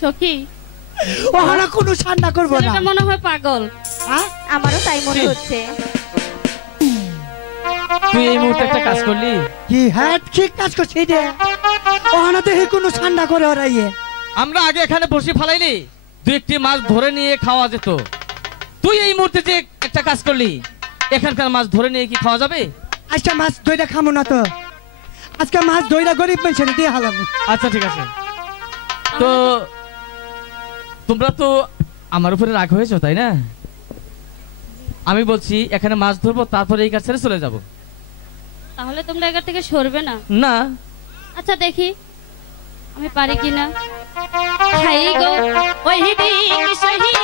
সখী ওখানে কোনো করব না। মনে হয় পাগল? আমারও তাই মনে হচ্ছে। তুই এই মুহূর্তে একটা কাজ করলি? কি? হ্যাঁ ঠিক কাজ করছি রে। দেখি কোনো করে ওরা ইয়ে। আমরা আগে এখানে বসে ফালাইলি দুই একটি মাছ ধরে নিয়ে খাওয়া যেত। তুই এই মুহূর্তে যে একটা কাজ করলি এখানকার মাছ ধরে নিয়ে কি খাওয়া যাবে? আজকে মাছ দইটা খামো না তো। আজকে মাছ দইটা গরিব মানুষের দিয়ে হালাম। আচ্ছা ঠিক আছে। তো তোমরা তো আমার উপরে রাগ হয়েছো তাই না? আমি বলছি এখানে মাছ ধরবো তারপরে এই কাজ ছেড়ে চলে যাব। তাহলে তোমরা এখান থেকে সরবে না? না। আচ্ছা দেখি। আমি পারি কিনা? হাই গো ওই সহিরা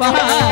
吧。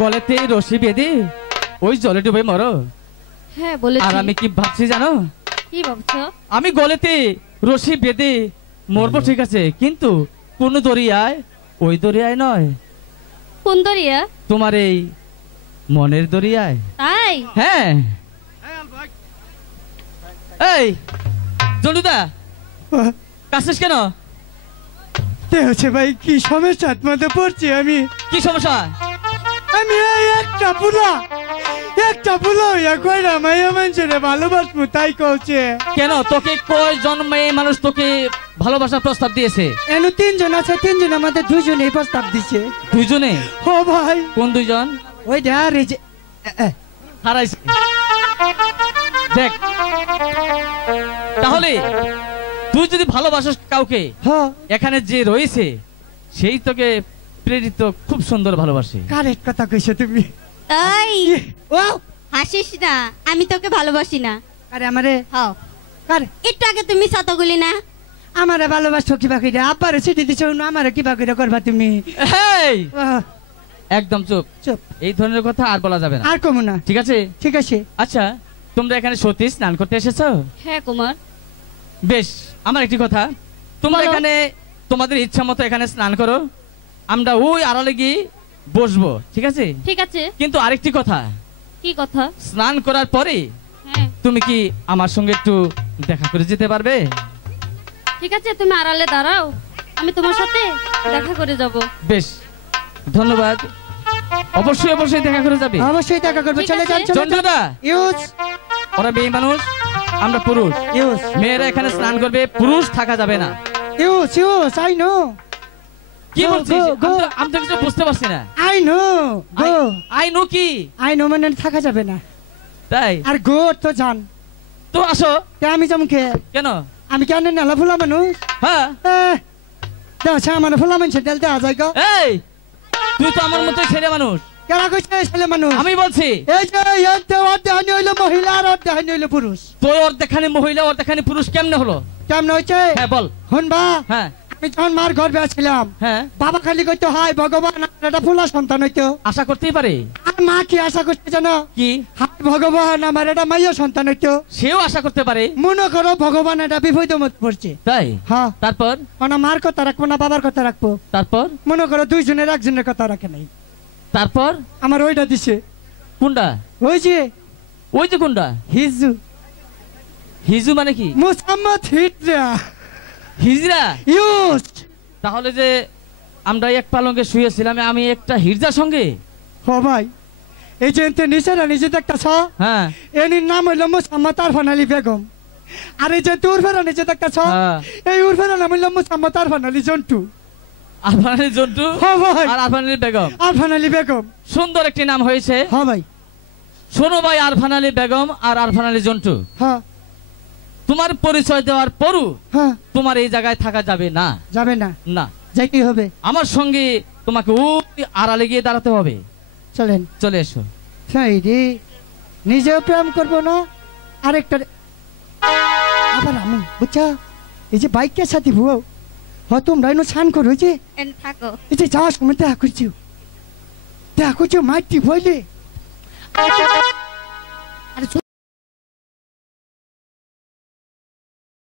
গলেতে রশি বেঁধে ওই জলে ডুবে মরো। হ্যাঁ বলেছি। আর আমি কি ভাবছি জানো? কি ভাবছ? আমি গলেতে রশি বেঁধে মরবো ঠিক আছে কিন্তু কোন দরিয়ায়? ওই দরিয়ায় নয়। কোন দরিয়া? তোমার এই মনের দরিয়ায়। তাই? হ্যাঁ। এই জলুদা কাছিস কেন? তে হচ্ছে ভাই কি সমস্যা? মধ্যে পড়ছি আমি। কি সমস্যা? আমি একটা পুলা একটা পুলা হইয়া কইরা মাইয়া মানুষের ভালোবাসবো তাই কেন? তোকে কয় জন্মে মানুষ তোকে ভালোবাসার প্রস্তাব দিয়েছে? এনু তিনজন আছে তিনজন আমাদের দুজন প্রস্তাব দিছে। দুইজনে? ও ভাই। কোন দুইজন? ওই দেখ এই যে হারাইছে। দেখ। তাহলে তুই যদি ভালোবাসিস কাউকে হ এখানে যে রয়েছে সেই তোকে প্রেরিত খুব সুন্দর ভালোবাসে। কারেক্ট কথা কইছো তুমি। তাই ইয়ে, ও হাসিস না আমি তোকে ভালোবাসি না। আরে আমারে হও। কারে? একটু আগে তুমি শতগুলি না? আমারে ভালোবাসো কিবা কইরা? আব্বারে চিঠি দিছো না আমারে কিবা কইরা করবা তুমি? হেই! একদম চুপ। চুপ। এই ধরনের কথা আর বলা যাবে না। আর কমু না। ঠিক আছে? ঠিক আছে। আচ্ছা তোমরা এখানে সত্যি স্নান করতে এসেছ? হ্যাঁ কুমার। বেশ আমার একটি কথা। তোমরা। এখানে তোমাদের ইচ্ছা মতো এখানে স্নান করো। আমরা ওই আড়ালে গিয়ে বসবো ঠিক আছে? ঠিক আছে। কিন্তু আরেকটি কথা। কি কথা? স্নান করার পরে হ্যাঁ। তুমি কি আমার সঙ্গে একটু দেখা করে যেতে পারবে? ঠিক আছে তুমি আড়ালে দাঁড়াও। আমি তোমার সাথে দেখা করে যাব। বেশ ধন্যবাদ। অবশ্যই অবশ্যই দেখা করে যাবে। অবশ্যই দেখা করব। ঠিক চলে যান চলে যান। চন্দ্রদা ইউজ ওরা মেয়ে মানুষ আমরা পুরুষ। ইউজ মেয়েরা এখানে স্নান করবে পুরুষ থাকা যাবে না। Use use I know. কি বলছিস. আমি তো- কিছু বুঝতে পারছি না। I know go I know কি? আই নো মানে থাকা যাবে না। তাই? আর গো তো জান। তো আসো। তে আমি কেন? আমি কেন নেলা ফুলা মানুষ হ্যাঁ। দেওয়া আমার ফুলা মানুষ দেল দেওয়া যায় গো। এই! তুই তো আমার মতো ছেলে মানুষ। কেনা কইছে ছেলে মানুষ? আমি বলছি। এই যে হইল মহিলা আর অর্ধেহানি হইল পুরুষ। তোর মহিলা ওর দেখানি পুরুষ কেমনে হলো? কেমন হয়েছে হ্যাঁ বল। হ্যাঁ। আমি যখন মার গর্বে ছিলাম হ্যাঁ। বাবা খালি কইতো হাই ভগবান আমার একটা ফুলা সন্তান হইতো। আশা করতেই পারে। আর মা কি আশা করছে জানো? কি? হাই ভগবান আমার একটা মাইয়া সন্তান হইতো। সেও আশা করতে পারে। মনে করো ভগবান এটা বিপদ মত পড়ছে। তাই? হ্যাঁ। তারপর? না মার কথা রাখব না বাবার কথা রাখব। তারপর? মনে করো দুইজনের একজনের কথা রাখে নাই। তারপর? আমার ওইটা দিছে। কোনটা? ওই যে ওই যে কোনটা? হিজু। হিজু মানে কি? মুসাম্মদ হিটরা হিজরা? ইউজ তাহলে যে আমরা এক পালঙ্কে শুয়েছিলাম আমি একটা হিজড়ার সঙ্গে? হ ভাই। এই যে এনতে নিচেরা নিচে দেখতেছ? হ্যাঁ। এনির নাম হইল মুসাম্মদ আরফান আলী বেগম। আর এই যে উর্ফেরা দেখতেছ? হ্যাঁ। এই উর্ফেরা নাম হইল মুসাম্মদ আরফান আলী জন্টু। আরফানের জন্টু? আর আরফানের বেগম? আরফান আলী বেগম। সুন্দর একটি নাম হয়েছে। হ ভাই। শোনো ভাই আরফান আলী বেগম আর আরফান আলী জন্টু। হ্যাঁ। তোমার পরিচয় দেওয়ার পরও হ্যাঁ। তোমার এই জায়গায় থাকা যাবে না। যাবে না। না। যাইতে হবে। আমার সঙ্গে তোমাকে ওই আড়ালে গিয়ে দাঁড়াতে হবে। চলেন। চলে এসো। রে নিজেও প্রেম করব না আরেকটা আবার আমি বুঝছা? এই যে বাইকের সাথে ভুয়ো হ তোমরা এনে স্নান করো যে। এন থাকো। এই যে যাওয়ার সময় দেখা করছি। দেখা করছি মাইটি ভইলে আরে